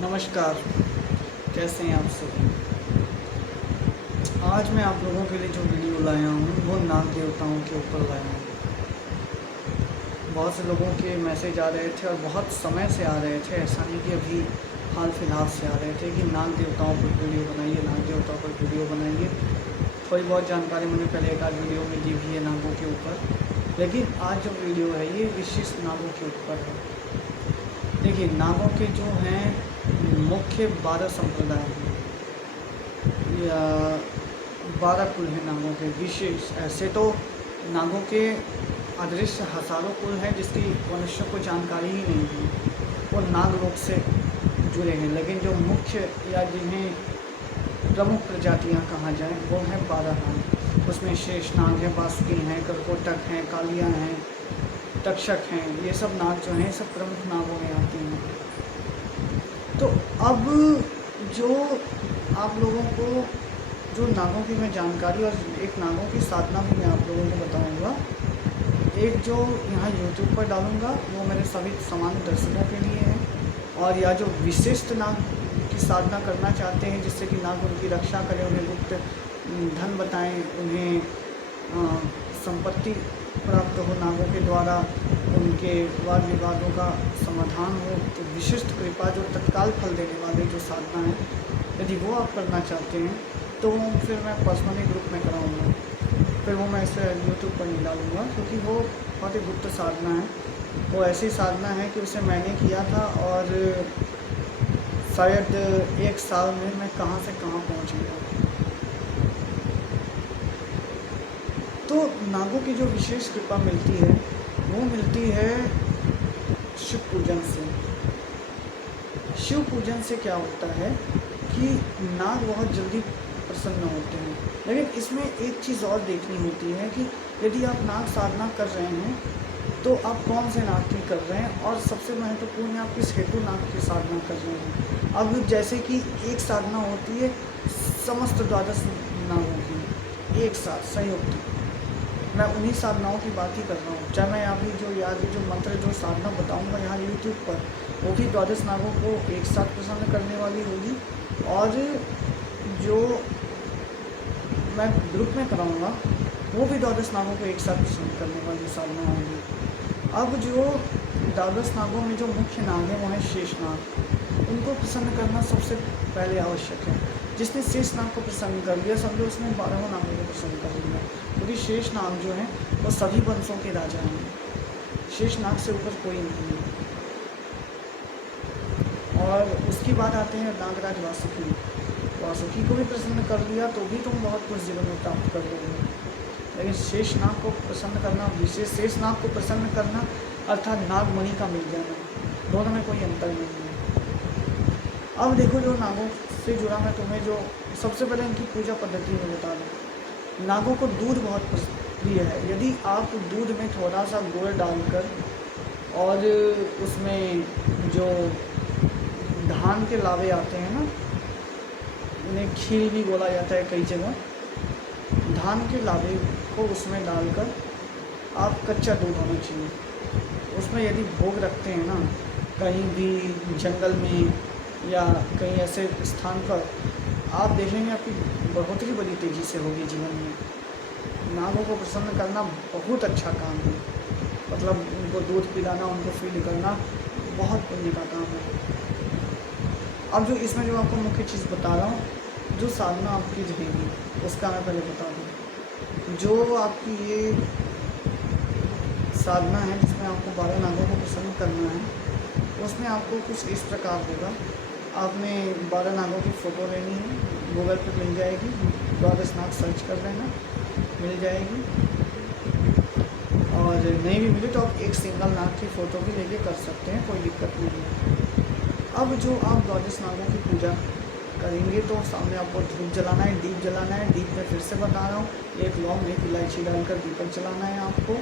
नमस्कार, कैसे हैं आप सभी। आज मैं आप लोगों के लिए जो वीडियो लाया हूँ वो नाग देवताओं के ऊपर लाया हूँ। बहुत से लोगों के मैसेज आ रहे थे और बहुत समय से आ रहे थे, ऐसा नहीं कि अभी हाल फिलहाल से आ रहे थे कि नाग देवताओं पर वीडियो बनाइए, नाग देवताओं पर वीडियो बनाइए। थोड़ी बहुत जानकारी मैंने पहले एक आध वीडियो में दी भी है नागों के ऊपर, लेकिन आज जो वीडियो है ये विशिष्ट नागों के ऊपर है। देखिए, नागों के जो हैं मुख्य 12 संप्रदाय हैं या 12 कुल हैं नागों के विशेष। ऐसे तो नागों के अदृश्य हज़ारों कुल हैं जिसकी मनुष्यों को जानकारी ही नहीं है, वो नाग लोक से जुड़े हैं। लेकिन जो मुख्य या जिन्हें प्रमुख प्रजातियां कहा जाए वो हैं 12 नाग। उसमें शेष नाग हैं, बासुकी हैं, करकोटक हैं, कालिया हैं, तक्षक हैं। ये सब नाग जो हैं सब प्रमुख नागों में आते हैं। तो अब जो आप लोगों को जो नागों की मैं जानकारी और एक नागों की साधना भी मैं आप लोगों को बताऊंगा। एक जो यहाँ यूट्यूब पर डालूंगा वो मेरे सभी सामान्य दर्शकों के लिए है, और या जो विशिष्ट नाग की साधना करना चाहते हैं जिससे कि नाग उनकी रक्षा करें, उन्हें गुप्त धन बताएं, उन्हें संपत्ति प्राप्त हो नागों के द्वारा, उनके वाद विवादों का समाधान हो। तो विशिष्ट कृपा जो तत्काल फल देने वाली जो साधना है, यदि वो आप करना चाहते हैं तो फिर मैं पर्सनली ग्रुप में कराऊंगा। फिर वो मैं इसे यूट्यूब पर नहीं डालूँगा क्योंकि वो बहुत ही गुप्त साधना है। वो ऐसी साधना है कि उसे मैंने किया था और शायद 1 साल में मैं कहाँ से कहाँ पहुँच गया। तो नागों की जो विशेष कृपा मिलती है वो मिलती है शिव पूजन से। शिव पूजन से क्या होता है कि नाग बहुत जल्दी प्रसन्न होते हैं। लेकिन इसमें एक चीज़ और देखनी होती है कि यदि आप नाग साधना कर रहे हैं तो आप कौन से नाग की कर रहे हैं, और सबसे महत्वपूर्ण आप किस हेतु नाग की साधना कर रहे हैं। अब जैसे कि एक साधना होती है समस्त 12 नागों की एक साथ संयुक्त, मैं उन्हीं साधनाओं की बात ही कर रहा हूँ। चाहे मैं अभी जो मंत्र जो साधना बताऊँगा यहाँ यूट्यूब पर, वो भी 12 नागों को एक साथ प्रसन्न करने वाली होगी, और जो मैं ग्रुप में कराऊंगा वो भी 12 नागों को एक साथ प्रसन्न करने वाली साधना होगी। अब जो 12 नागों में जो मुख्य नाग हैं वो है शेष नाग। उनको प्रसन्न करना सबसे पहले आवश्यक है। जिसने शेष नाग को प्रसन्न कर लिया समझो उसने 12 नागों को प्रसन्न कर लिया, क्योंकि शेष नाग जो हैं वो सभी वंशों के राजा हैं। शेष नाग से ऊपर कोई नहीं है। और उसकी बात आते हैं नागराज वासुकी को भी प्रसन्न कर लिया तो भी तुम बहुत कुछ जीवन में प्राप्त कर लोगे। लेकिन शेष नाग को प्रसन्न करना, विशेष शेष नाग को प्रसन्न करना अर्थात नागमणि का मिल जाना, दोनों में कोई अंतर नहीं है। अब देखो जो नागों से जुड़ा मैं तुम्हें जो सबसे पहले इनकी पूजा पद्धति में बता दूँ। नागों को दूध बहुत प्रिय है। यदि आप दूध में थोड़ा सा गुड़ डालकर और उसमें जो धान के लावे आते हैं ना, उन्हें खीर भी बोला जाता है कई जगह, धान के लावे को उसमें डालकर आप कच्चा दूध होना चाहिए उसमें यदि भोग रखते हैं ना, कहीं भी जंगल में या कहीं ऐसे स्थान पर, आप देखेंगे आपकी बढ़ोतरी बड़ी तेज़ी से होगी जीवन में। नागों को प्रसन्न करना बहुत अच्छा काम है, मतलब उनको दूध पिलाना, उनको फीड करना बहुत पुण्य का काम है। अब जो इसमें जो आपको मुख्य चीज़ बता रहा हूँ, जो साधना आपकी रहेगी उसका मैं पहले बता दूँ। जो आपकी ये साधना है जिसमें आपको 12 नागों को प्रसन्न करना है, उसमें आपको कुछ इस प्रकार होगा। आपने 12 नागों की फ़ोटो लेनी है, गूगल पर मिल जाएगी, 12 नाग सर्च कर लेना, मिल जाएगी। और नहीं भी मिले तो आप एक सिंगल नाग की फ़ोटो भी लेके कर सकते हैं, कोई दिक्कत नहीं है। अब जो आप 12 नागों की पूजा करेंगे तो सामने आपको धूप जलाना है, दीप जलाना है। दीप में फिर से बता रहा हूँ, 1 लौंग 1 इलायची डालकर दीपक जलाना है आपको,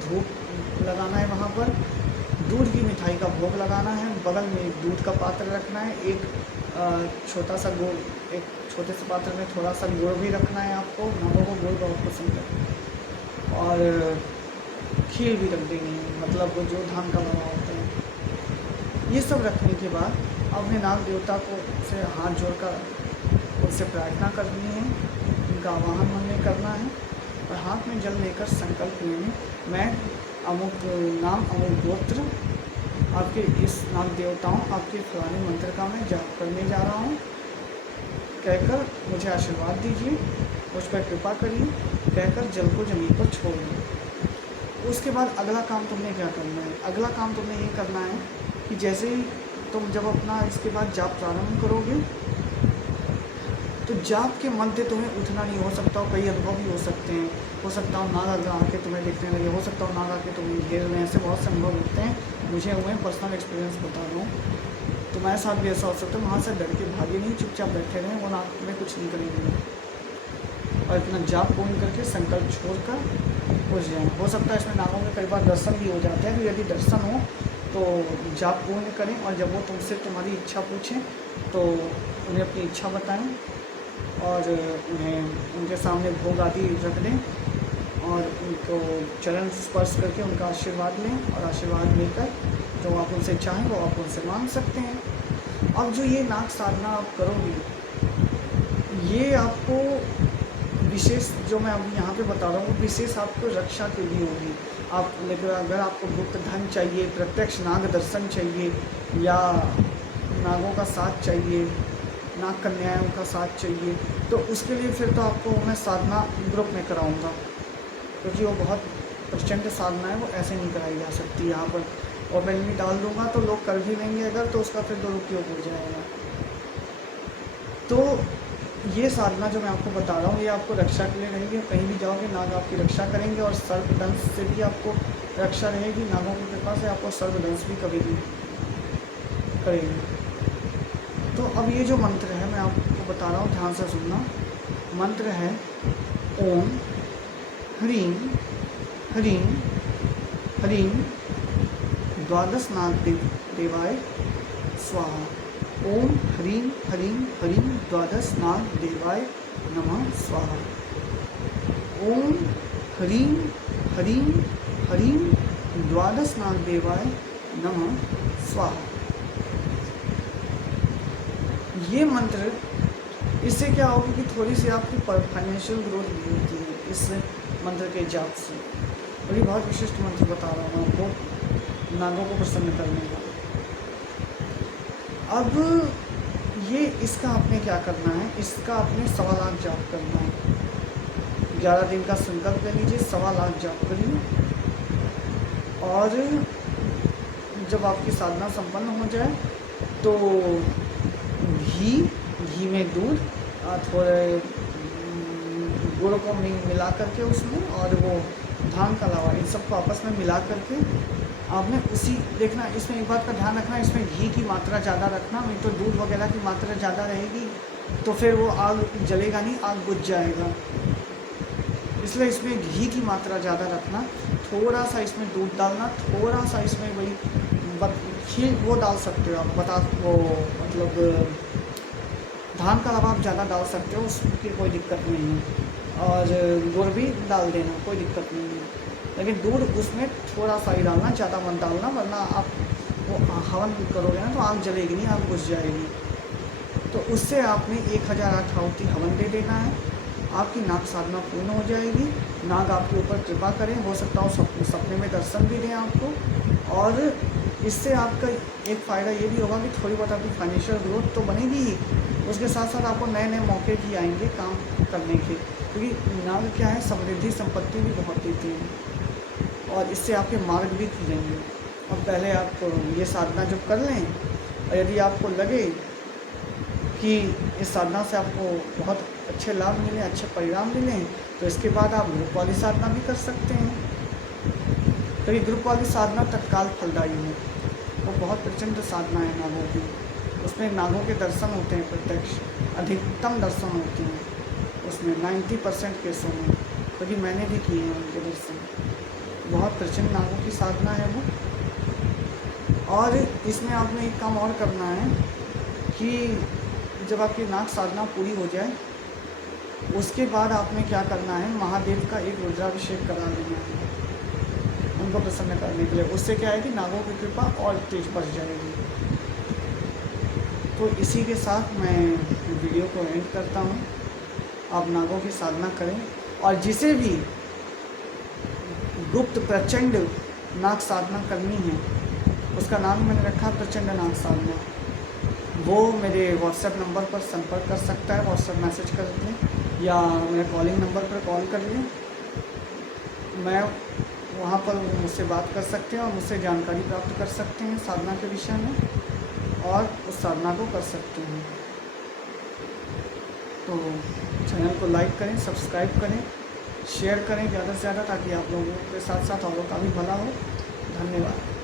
धूप लगाना है वहाँ पर, दूध की मिठाई का भोग लगाना है, बगल में एक दूध का पात्र रखना है, एक छोटा सा गुड़, एक छोटे से पात्र में थोड़ा सा गुड़ भी रखना है आपको। नागों को गुड़ बहुत पसंद है। और खीर भी रख देनी है, मतलब जो धान का लावा होता है। ये सब रखने के बाद अपने नाग देवता को से हाथ जोड़कर उनसे प्रार्थना करनी है, उनका आवाहन मन में करना है और हाथ में जल लेकर संकल्प लेने, मैं अमुक नाम अमुक गोत्र आपके इस नाग देवताओं आपके फलाने मंत्र का मैं जाप करने जा रहा हूँ, कहकर मुझे आशीर्वाद दीजिए, मुझ पर कृपा करिए, कहकर जल को ज़मीन पर छोड़ दें। उसके बाद अगला काम तुमने क्या करना है? अगला काम तुमने ये करना है कि जैसे ही तुम जब अपना इसके बाद जाप प्रारंभ करोगे तो जाप के मध्य तुम्हें उठना नहीं हो सकता हो, कई अनुभव भी हो सकते हैं, हो सकता हो नाग आके तुम्हें दिखने लगे, हो सकता हो नाग आके तुम्हें घेर लें, ऐसे बहुत से अनुभव होते हैं, मुझे हुए पर्सनल एक्सपीरियंस बता रहा हूँ। तुम्हारे साथ भी ऐसा हो सकता है, वहाँ से डर के भागे नहीं, चुपचाप बैठे रहें, वो नाग तुम्हें कुछ नहीं करेंगे और इतना जाप पूर्ण करके संकल्प छोड़कर उठ जाएँ। हो सकता है इसमें नागों के कई बार दर्शन भी हो जाते हैं, तो यदि दर्शन हो तो जाप पूर्ण करें और जब वो तुमसे तुम्हारी इच्छा पूछें तो उन्हें अपनी इच्छा बताएं और उन्हें उनके सामने भोग आदि रख दें और उनको चरण स्पर्श करके उनका आशीर्वाद लें और आशीर्वाद लेकर जो आप उनसे चाहें वो आप उनसे मांग सकते हैं। अब जो ये नाग साधना आप करोगे, ये आपको विशेष जो मैं अभी यहाँ पे बता रहा हूँ विशेष आपको रक्षा के लिए होगी। आप लेकिन अगर आपको गुप्त धन चाहिए, प्रत्यक्ष नाग दर्शन चाहिए या नागों का साथ चाहिए, नाग कन्याओं का साथ चाहिए, तो उसके लिए फिर तो आपको मैं साधना ग्रुप में कराऊंगा, क्योंकि वो बहुत प्रचंड साधना है, वो ऐसे नहीं कराई जा सकती यहाँ पर। और मैं डाल दूँगा तो लोग कर भी लेंगे अगर, तो उसका फिर दुरुपयोग हो जाएगा। तो ये साधना जो मैं आपको बता रहा हूँ ये आपको रक्षा के लिए रहेगी। कहीं भी जाओगे नाग आपकी रक्षा करेंगे और सर्पदंश से भी आपको रक्षा रहेगी। नागों की कृपा से आपको सर्पदंश भी कभी भी करेंगे। तो अब ये जो मंत्र है मैं आपको बता रहा हूँ, ध्यान से सुनना। मंत्र है ओम ह्रीं ह्रीं ह्रीं द्वादश नाग देवाय स्वाहा। ओम ह्रीं ह्रीं ह्रीं द्वादश नाग देवाय नमः स्वाहा। ओम ह्रीं ह्रीं ह्रीं द्वादश नाग देवाय नमः स्वाहा। ये मंत्र, इससे क्या होगा कि थोड़ी सी आपकी फाइनेंशियल ग्रोथ भी होती है इस मंत्र के जाप से। और ये बहुत विशिष्ट मंत्र बता रहा हूँ आपको नागों को प्रसन्न करने का। अब ये इसका आपने क्या करना है, इसका आपने 1.25 लाख जाप करना है। 11 दिन का संकल्प ले लीजिए, 1.25 लाख जाप करिए और जब आपकी साधना संपन्न हो जाए तो घी में दूध थोड़े गुड़ को मिला करके उसमें और वो धान का लावा, इन सबको आपस में मिला करके आपने उसी देखना। इसमें एक बात का ध्यान रखना, इसमें घी की मात्रा ज़्यादा रखना, नहीं तो दूध वगैरह की मात्रा ज़्यादा रहेगी तो फिर वो आग जलेगा नहीं, आग बुझ जाएगा। इसलिए इसमें घी की मात्रा ज़्यादा रखना। थोड़ा सा इसमें दूध डालना, थोड़ा सा इसमें वही खीर वो डाल सकते हो आप, वो मतलब धान का लावा आप ज़्यादा डाल सकते हो, उसकी कोई दिक्कत नहीं है। और गुड़ भी डाल देना, कोई दिक्कत नहीं है, लेकिन दूध उसमें थोड़ा सा ही डालना, ज़्यादा मत डालना, वरना आप वो हवन करोगे ना तो आग जलेगी नहीं, आग बुझ जाएगी। तो उससे आपने 1008 आहुति हवन दे देना है। आपकी नाग साधना पूर्ण हो जाएगी। नाग आपके ऊपर कृपा करें, हो सकता हो सपने में दर्शन भी दें आपको। और इससे आपका एक फ़ायदा ये भी होगा कि थोड़ी बहुत आपकी फाइनेंशियल ग्रोथ तो बनेगी ही, उसके साथ साथ आपको नए नए मौके भी आएंगे काम करने के, क्योंकि नाग क्या है, समृद्धि संपत्ति भी बहुत देती है और इससे आपके मार्ग भी खुलेंगे। और पहले आप ये साधना जब कर लें और यदि आपको लगे कि इस साधना से आपको बहुत अच्छे लाभ मिले, अच्छे परिणाम मिलें, तो इसके बाद आप ग्रुप वाली साधना भी कर सकते हैं। क्योंकि ग्रुप वाली साधना तत्काल फलदायी है, वो बहुत प्रचंड साधना है नागों की। उसमें नागों के दर्शन होते हैं प्रत्यक्ष, अधिकतम दर्शन होते हैं उसमें 90% केसों में, क्योंकि मैंने भी किए हैं उनके दर्शन। बहुत प्रचंड नागों की साधना है वो। और इसमें आपने एक काम और करना है कि जब आपकी नाग साधना पूरी हो जाए उसके बाद आपने क्या करना है, महादेव का एक रुद्राभिषेक करा लेना है उनको प्रसन्न करने के लिए। उससे क्या है कि नागों की कृपा और तेज बढ़ जाएगी। तो इसी के साथ मैं वीडियो को एंड करता हूँ। आप नागों की साधना करें, और जिसे भी गुप्त प्रचंड नाग साधना करनी है, उसका नाम मैंने रखा प्रचंड नाग साधना, वो मेरे व्हाट्सएप नंबर पर संपर्क कर सकता है। व्हाट्सएप मैसेज कर दें या मेरे कॉलिंग नंबर पर कॉल कर लें। मैं वहाँ पर मुझसे बात कर सकते हैं और मुझसे जानकारी प्राप्त कर सकते हैं साधना के विषय में, और उस साधना को कर सकते हैं। तो चैनल को लाइक करें, सब्सक्राइब करें, शेयर करें ज़्यादा से ज़्यादा, ताकि आप लोगों के साथ साथ औरों का भी भला हो। धन्यवाद।